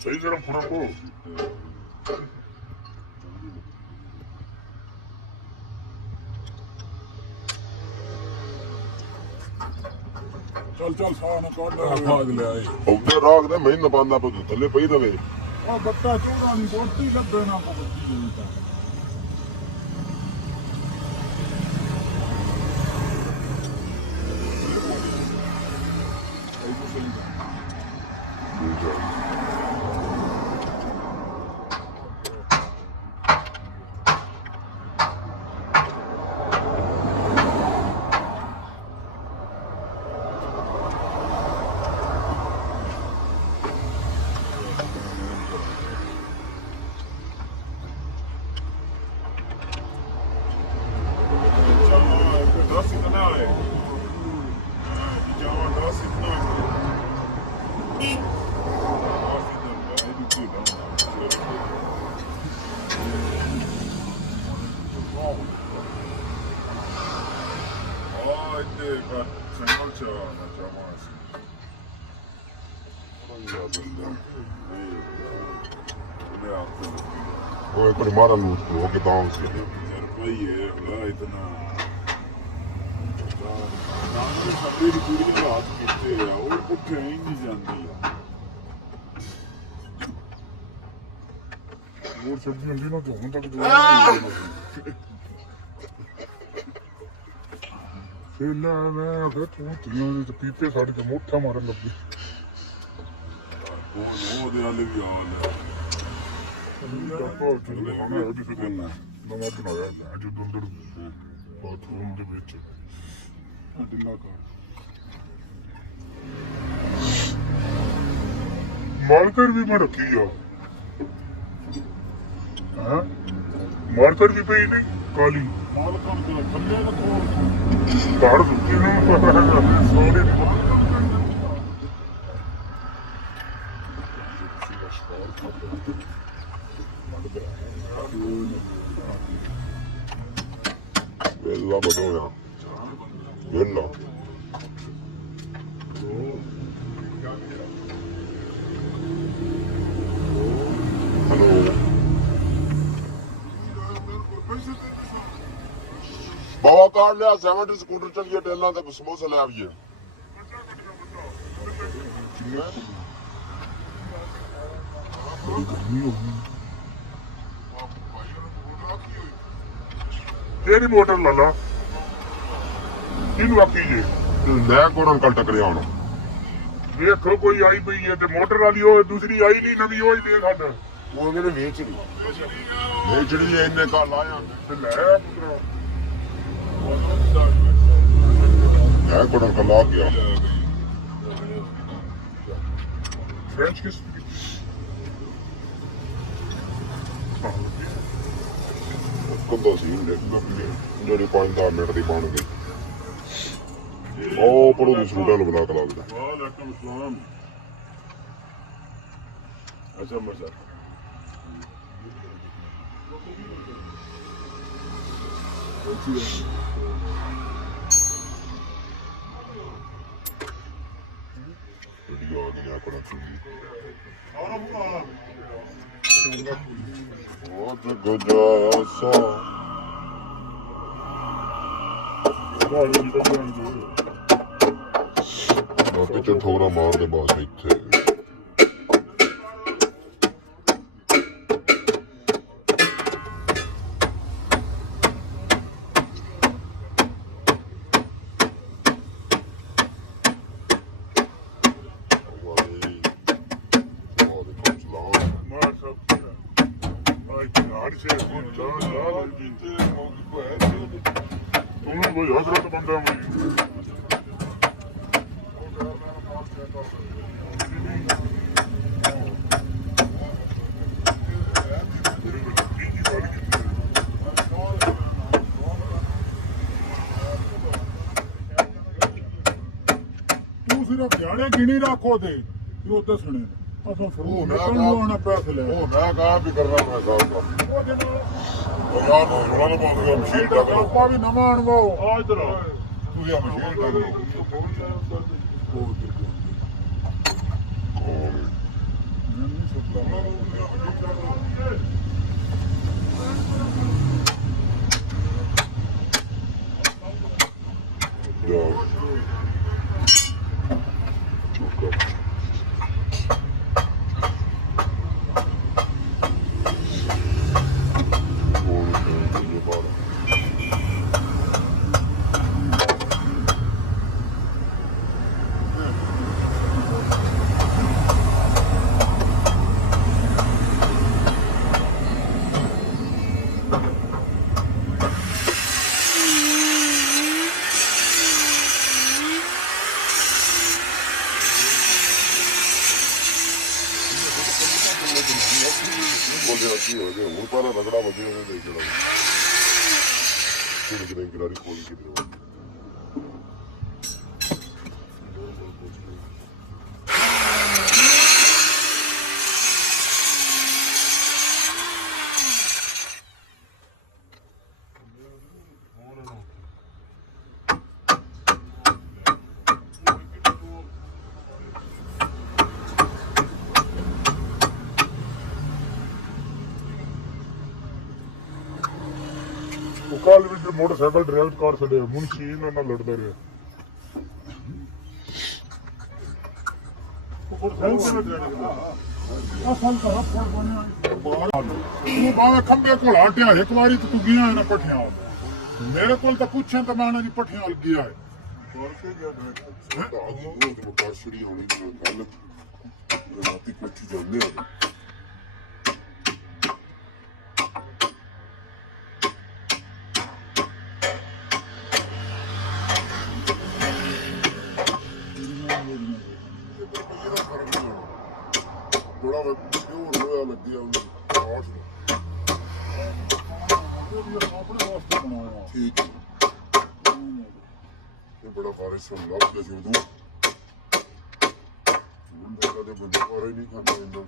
ਸਹੀ ਤਰ੍ਹਾਂ ਫੜਾ ਕੋ ਚੱਲ ਸਾਹ ਨਾ ਕੱਢ ਭਾਗ ਲਿਆ ਉਹਦੇ ਰਾਗ ਦੇ ਮਹੀਨਾ ਪਾਉਂਦਾ ਪਊ ਥੱਲੇ ਪਈ ਦਵੇ ਉਹ ਬੱਤਾ ਚੂੜਾ ਨਹੀਂ ਬੋਟੀ ਲੱਗੇ ਨਾ ਪਊਗੀ ਤਾਂ ਉਹ ਇੱਕ ਮਾਰਾ ਨੂੰ ਹੋ ਕੇ ਤਾਂ ਸੀ ਯਾਰ ਭਾਈ ਇਹ ਇਤਨਾ ਨਾਮ ਸਭੀ ਦੀ ਪੂਰੀ ਰਾਤ ਕਿੱਥੇ ਆ ਉਹ ਉੱਠੇ ਹੀ ਨਹੀਂ ਜਾਂਦੀ ਆ ਹੋਰ ਸਬਜ਼ੀ ਹੁੰਦੀ ਨਾ ਤੋਂ ਹੁਣ ਤੱਕ ਫੇਲਾ ਮੈਂ ਫਿਰ ਤੂੰ ਤੇ ਪੀਪੇ ਸਾਡੇ ਤੇ ਮੋਠਾ ਮਾਰਨ ਲੱਗੀ ਉਹ ਦੇ ਨਾਲ ਵੀ ਆ ਲੈ ਨਵਾਂ ਬਣਾਇਆ ਅੱਜ ਦੁੰਦਰ ਬਾਥਰੂਮ ਦੇ ਵਿੱਚ ਢਿੱਲਾ ਕਰ ਮਾਰਕਰ ਵੀ ਮੈਂ ਰੱਖੀ ਆ ਹਾਂ ਮਾਰਕਰ ਵੀ ਪਈ ਨਹੀਂ ਕਾਲੀ ਮਾਰਕਰ ਦੇ ਥੱਲੇ ਨਾ ਕੋਲ ਬਾਹਰ ਸੁੱਕੀ ਨੂੰ sorry bella madonna bella hello बाबा कार लिया 70 स्कूटर चलिए टेलना तक समोसा ले आइए तेरी मोटर ला ला किन आखी जे मैं कोण अंकल टकरिया होना देखो कोई आई पई है ते मोटर वाली हो दूसरी आई नहीं नवी हो दे साडा वो मेरे बेचड़ी है इन्ने का लाया ते ले पुत्रा मैं कोण अंकल ला गया फ्रेंच किस कंदा सी ਜਿਹੜੇ 5-10 ਮਿੰਟ ਦੀ ਬਣ ਗਈ ਉਹ ਪੜੋ ਨੂੰ ਸੂਟਾਂ ਨੂੰ ਬਣਾ ਕੇ ਲੱਗਦਾ ਵਾਲੇਕੁਮ ਸਲਾਮ ਅੱਛਾ ਮਜ਼ਾ ਵੀਡੀਓ ਆ ਗਈ ਆਪਣਾ ਸਾਰਾ ਪੂਰਾ ਬਹੁਤ ਗੁਜ਼ਾਰਾ ਸਾ ਪਿੱਛੇ ਠੋਕਰਾ ਮਾਰਦੇ ਬਸ ਇੱਥੇ हजरत बंदा तू सिर्फ ध्यान गिनी रखो थे सुने पैसे ले मैं कहा भी करना मैं भी नवा अनुभव आज मशीन ਹੁਣ ਪਹਿਲਾਂ ਰਗੜਾ ਵਧੀਆ ਉਹਨੇ ਦੇ ਕੇ ਕਿਹੜੀ ਗਰਾਰੀ ਖੋਲ ਕੇ ਦਿਓ ਕੱਲ ਵਿੱਚ ਮੋਟਰਸਾਈਕਲ ਡਰਾਈਵ ਕਰ ਛੱਡੇ ਮੁਨਸ਼ੀ ਨਾਲ ਲੜਦਾ ਰਿਹਾ ਬਾਵੇਂ ਖੰਬੇ ਕੋਲ ਹਟਿਆ ਇੱਕ ਵਾਰੀ ਤੂੰ ਗਿਆ ਨਾ ਪੱਠਿਆਂ ਮੇਰੇ ਕੋਲ ਤਾਂ ਪੁੱਛਿਆ ਤਾਂ ਮੈਂ ਜੀ ਪੱਠਿਆਂ ਵੱਲ ਗਿਆ ਹੈ ਸ਼ੁਰੀ ਹੋਣੀ ਗੱਲ ਰਾਤੀ ਕੋਠੀ ਜਾਂਦੇ ਆ ਬੜਾ ਪਿਓਰ ਹੋਇਆ ਲੱਗਿਆ ਉਹਨੂੰ ਆਪਣੇ ਵਾਸਤੇ ਬਣਾਇਆ ਠੀਕ ਇਹ ਬੜਾ ਫਾਰਿਸ਼ ਨੂੰ ਲੱਗਦਾ ਸੀ ਉਦੋਂ ਮੁੰਡਾ ਕਦੇ ਬੰਦਾ ਹੀ ਨਹੀਂ ਖਾਂਦਾ ਇੰਨਾ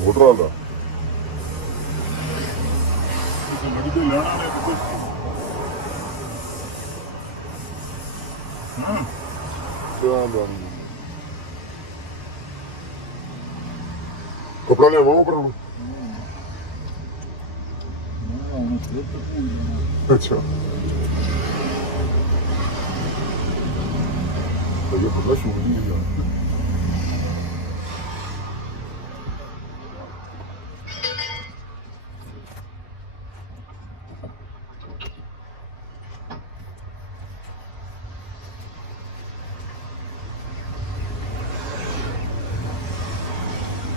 मोटर वाला कपड़ा ले पर अच्छा तो ये बड़ा शुभ नहीं है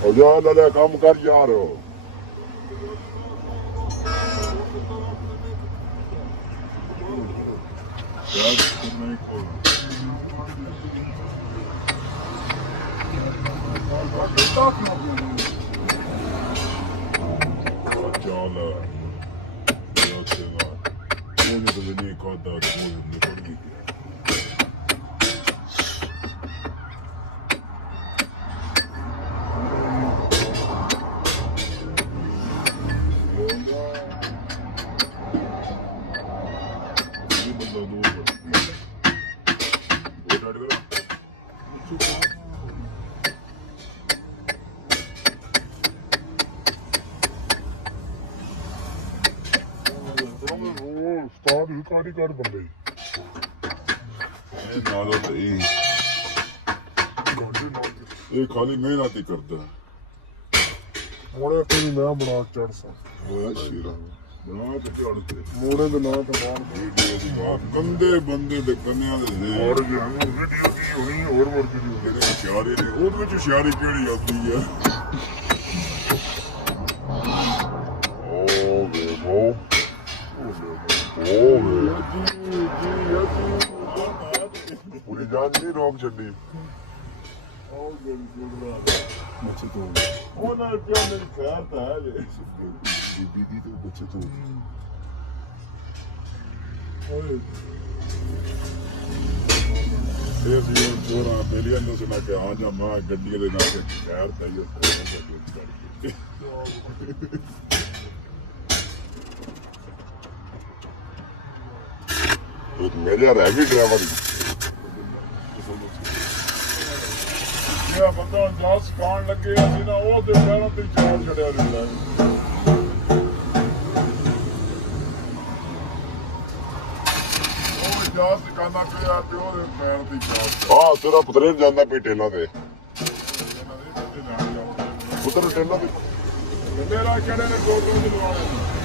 जा ले काम कर यार ਕਾਰੀਗਰ ਬੰਦੇ ਇਹ ਨਾਲੋਂ ਸਹੀ ਇਹ ਖਾਲੀ ਮਿਹਨਤ ਹੀ ਕਰਦਾ ਮੋੜੇ ਤੇ ਮੈਂ ਬਣਾ ਚੜ ਸਾ ਹੋਇਆ ਸ਼ੀਰਾ ਬਣਾ ਤੇ ਚੜ ਤੇ ਮੋੜੇ ਦੇ ਨਾਂ ਤੇ ਬਾਹਰ ਵੀਡੀਓ ਦੀ ਬਾਤ ਕੰਦੇ ਬੰਦੇ ਦੇ ਕੰਨਿਆਂ ਦੇ ਹੋਰ ਵੀਡੀਓ ਦੀ ਹੋਣੀ ਹੋਰ ਵੀਡੀਓ ਜਿਹੜੇ ਇਸ਼ਾਰੇ ਨੇ ਉਹਦੇ ਵਿੱਚ ਇਸ਼ਾਰੇ ਕਿਹੜੀ ਆਉਂਦੀ ਆ ਉਹ ਵੇਖੋ Oh, ਪੂਰੀ ਜਾਨ ਨਹੀਂ ਰੋਕ ਛੱਡੀ ਉਹ ਗੱਲ ਸੁਣਦਾ ਬੱਚੇ ਤੋਂ ਉਹਨਾਂ ਨੇ ਕਿਹਾ ਮੇਰੀ ਖੈਰ ਤਾਂ ਹੈ ਜੇ ਬੀਬੀ ਦੀ ਤੋਂ ਬੱਚੇ ਤੋਂ ਓਏ ਇਹ ਸੀ ਉਹ ਚੋਰਾ ਮੇਰੀ ਅੰਦਰ ਸੁਣਾ ਕੇ ਆ ਜਾ ਮੈਂ ਗੱਡੀ ਦੇ ਨਾਲ ਕੇ ਖੈਰ ਤਾਂ ਹੀ ਉਹ ਮੇਰੇ ਰਹਿ ਗਈ ਡਰਾਈਵਰ ਜਿਹੜਾ ਬੰਦਾ ਜਾ ਸਿਖਾਉਣ ਲੱਗੇ ਅਸੀਂ ਨਾ ਉਹ ਤੇ ਪੈਰਾਂ ਤੇ ਚਾਲ ਛੜਿਆ ਰਹਿੰਦਾ ਉਹ ਜਾ ਸਿਖਾਉਂਦਾ ਪਿਆ ਪਿਓ ਦੇ ਪੈਰ ਤੇ ਚਾਲ ਹਾਂ ਤੇਰਾ ਪੁੱਤਰ ਜਾਂਦਾ ਪਈ ਟੇਲਾਂ ਤੇ ਪੁੱਤਰ ਟੇਲਾਂ ਤੇ ਮੇਰਾ ਕਿਹੜੇ ਨੇ ਗੋਗੋ ਦੀ ਲਵਾਉਣੇ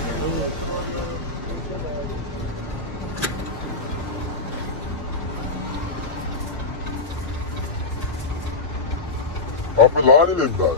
ਆਪੇ ਲਾ ਨਹੀਂ ਲੈਂਦਾ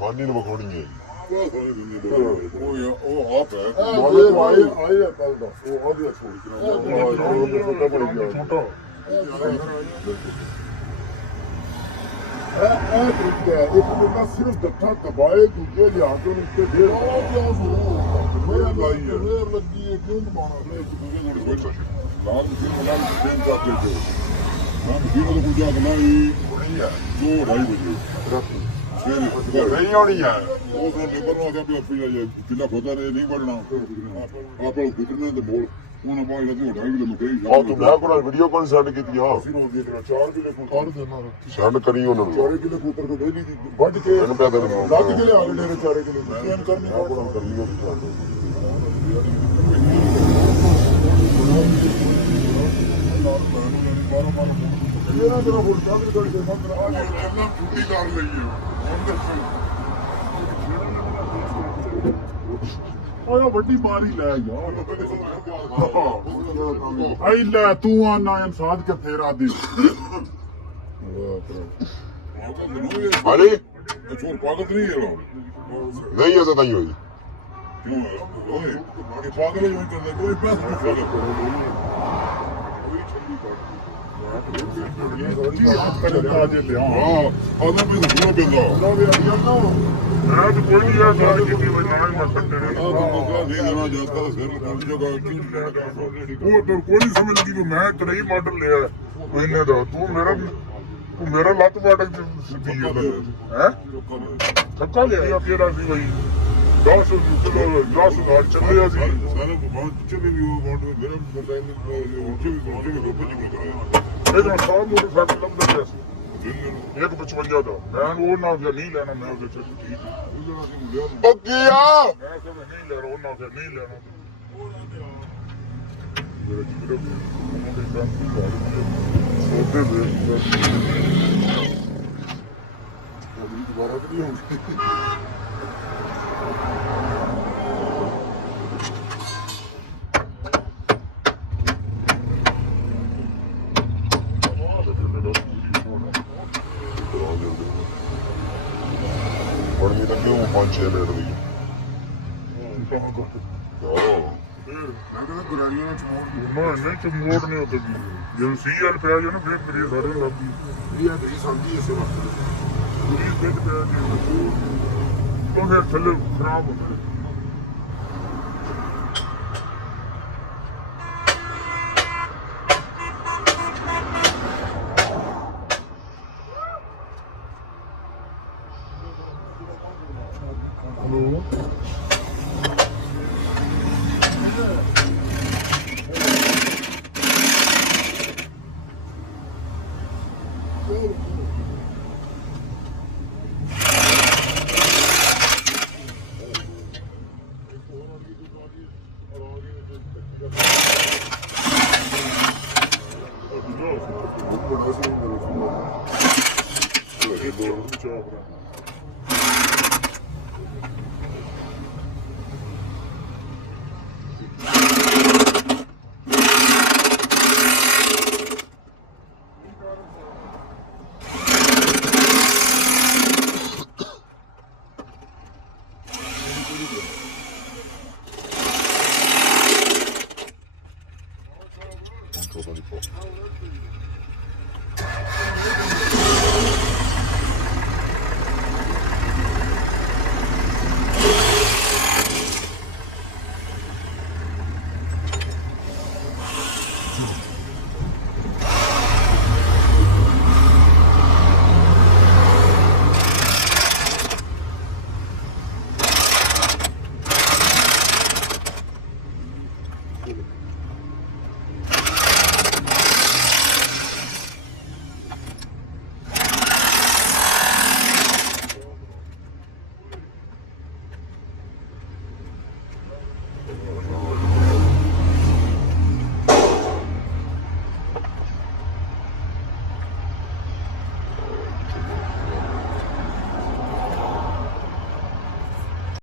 ਬਾਨੀ ਨੂੰ ਵਿਖਾਉਣੀ ਹੈ ਉਹ ਆਪ ਹੈ ਆਏ ਕੱਲ ਦਾ ਉਹ ਉਹਦੀ ਛੋੜ ਛੋਟਾ ਇੱਕ ਬੰਦਾ ਸਿਰਫ ਜੱਥਾ ਦਬਾਏ ਦੂਜੇ ਲਿਆ ਕੇ ਉਹਨੂੰ ਉੱਤੇ ਦੇ ਮੇਰ ਲਾਈ ਹੈ ਮੇਰ ਲੱਗੀ ਹੈ ਕਿਉਂ ਦਬਾਉਣਾ ਇੱਕ ਦੂਜੇ ਨਾਲ ਕੋਈ ਸੱਚ ਲਾਲ ਜੀ ਮਲਾਂ ਦੇਣ ਦਾ ਤੇ ਜੋ ਮੈਂ ਵੀ ਉਹ ਕੁਝ ਆਗਲਾ ਹੀ ਹੋਣੀ ਹੈ 2:30 ਵਜੇ ਰਾਤ ਨਹੀਂ ਆਉਣੀ ਹੈ ਉਹ ਤਾਂ ਡੇਬਰ ਨੂੰ ਆ ਗਿਆ ਵੀ ਆਪੀ ਕਿਲਾ ਖੋਦਾ ਨੇ ਨਹੀਂ ਵੜਨਾ ਆਪਾਂ ਗੁੱਟਨੇ ਤੇ ਮੋੜ ਉਹਨਾਂ ਬਾਅਦ ਲੱਗੇ 2.5 ਕਿਲੋਮੀਟਰ ਆ ਤੂੰ ਮੈਂ ਕੋਲ ਵੀਡੀਓ ਕਾਲ ਸੈਂਡ ਕੀਤੀ ਆ ਅਸੀਂ ਰੋਜ਼ ਦੀ 4 ਕਿਲੋ ਕਰ ਦੇਣਾ ਸੈਂਡ ਕਰੀ ਉਹਨਾਂ ਨੂੰ 4 ਕਿਲੋ ਕੂਤਰ ਕੋ ਦੇ ਦੀ ਵੱਢ ਕੇ ਇਹਨੂੰ ਪਿਆ ਦੇ ਲੱਗ ਕੇ ਲਿਆ ਲੈ 4 ਕਿਲੋ ਚੈਨ ਕਰਨੀ ਆ ਕੋਲ ਕਰਨੀ ਉਹ ਇਹਨਾਂ ਦਾ ਹੋਰ ਚਾਹ ਦੇ ਗੜੀ ਦੇ ਮੰਦਰ ਆ ਜੇ ਕਰਨਾ ਛੁੱਟੀ ਕਰ ਲਈਏ ਹੁਣ ਦੱਸੋ ਓਏ ਵੱਡੀ ਮਾਰੀ ਲੈ ਯਾਰ ਆਈ ਲੈ ਤੂੰ ਆਨਾ ਇਨਸਾਨ ਕੇ ਫੇਰਾ ਦੇ ਹਾਲੇ ਚੋਰ ਪਾਗਲ ਨਹੀਂ ਹੈ ਨਹੀਂ ਹੈ ਤਾਂ ਨਹੀਂ ਹੋਈ ਕਿਉਂ ਓਏ ਇਹ ਪਾਗਲ ਹੀ ਕਰਦੇ ਕੋਈ ਪੈਸਾ ਨਹੀਂ ਫੜਦਾ ਕੋਈ ਛੱਡੀ ਕਰ ਕੀ ਆਪ ਕਰਦਾ ਜੇ ਲਿਆ ਆਦਾ ਮੈਂ ਦੂਰ ਪੈਂਦਾ ਮੈਂ ਤਾਂ ਕੋਈ ਨਹੀਂ ਆ ਸਾਰੀ ਕੀਤੀ ਮੈਂ ਨਾ ਹੀ ਮਰ ਸਕਦੇ ਨੇ ਉਹ ਤਾਂ ਕੋਈ ਸਮਝ ਲੱਗੀ ਵੀ ਮੈਂ ਤਾਂ ਨਹੀਂ ਮਾਡਲ ਲਿਆ ਇਹਨੇ ਦਾ ਤੂੰ ਮੇਰਾ ਲੱਤ ਮਾਡਲ ਸਿੱਧੀ ਹੈ ਥੱਕਾ ਲਿਆ ਕਿਹੜਾ ਸੀ ਬਈ 10 ਕਿਲੋ 10 ਘਾਟ ਚੱਲਿਆ ਸੀ ਸਾਰੇ ਬਹੁਤ ਚਲੇ ਵੀ ਉਹ ਮਾਡਲ ਮੇਰਾ ਮੋਟਰਸਾਈਕਲ ਉੱਚੇ ਵੀ ਪਹੁੰਚ ਗਏ ਇਹ ਤਾਂ ਸਾਹ ਮੋਟਰਸਾਈਕਲ ਲੱਭਦਾ ਸੀ ਇੱਕ 55 ਦਾ ਮੈਂ ਉਹਨਾਂ ਫਿਰ ਨਹੀਂ ਲੈਣਾ ਮੈਂ ਉਹਦੇ ਚ ਠੀਕ ਇਹਦਾ ਅਸੀਂ ਮੁੰਡਿਆਂ ਨੂੰ ਉਹ ਕੀ ਆ ਮੈਂ ਕਿਹਾ ਨਹੀਂ ਲੈਣਾ ਉਹਨਾਂ ਫਿਰ ਨਹੀਂ ਲੈਣਾ ਮੇਰੇ ਜਿਹੜੇ ਉਹਦੇ ਕੰਮ ਦੀ ਗੱਲ ਸੋਤੇ ਵੇ ਅਗਲੀ ਦੁਬਾਰਾ ਤਾਂ ਨਹੀਂ ਹੋਣੀ ਬੜੀ ਤਾਂ ਕਿਉਂ 5-6 ਮਿੰਟ ਦੀ ਮੈਂ ਕਹਿੰਦਾ ਗੁਰਾਰੀਆਂ ਨਾਲ ਛੋੜ ਨਹੀਂ ਚਮੋੜ ਨਹੀਂ ਹੁੰਦਾ ਜਦੋਂ ਸੀਐਲ ਪਿਆ ਜਾਂ ਨਾ ਫਿਰ ਮੇਰੇ ਸਾਰੇ ਲੱਗ ਗਈ ਇਹ ਗਈ ਸਮਝੀ ਇਸੇ ਵਕਤ ਪੂਰੀ ਸਿੱਟ ਪਿਆ ਜੀ ਉਹ ਫਿਰ ਥੱਲੇ ਖਰਾਬ ਹੋ ਗਿਆ ਹਲੋ ਬੜਾ ਸੀ ਮੇਰੇ ਇਹ ਦੋ ਚਾਹ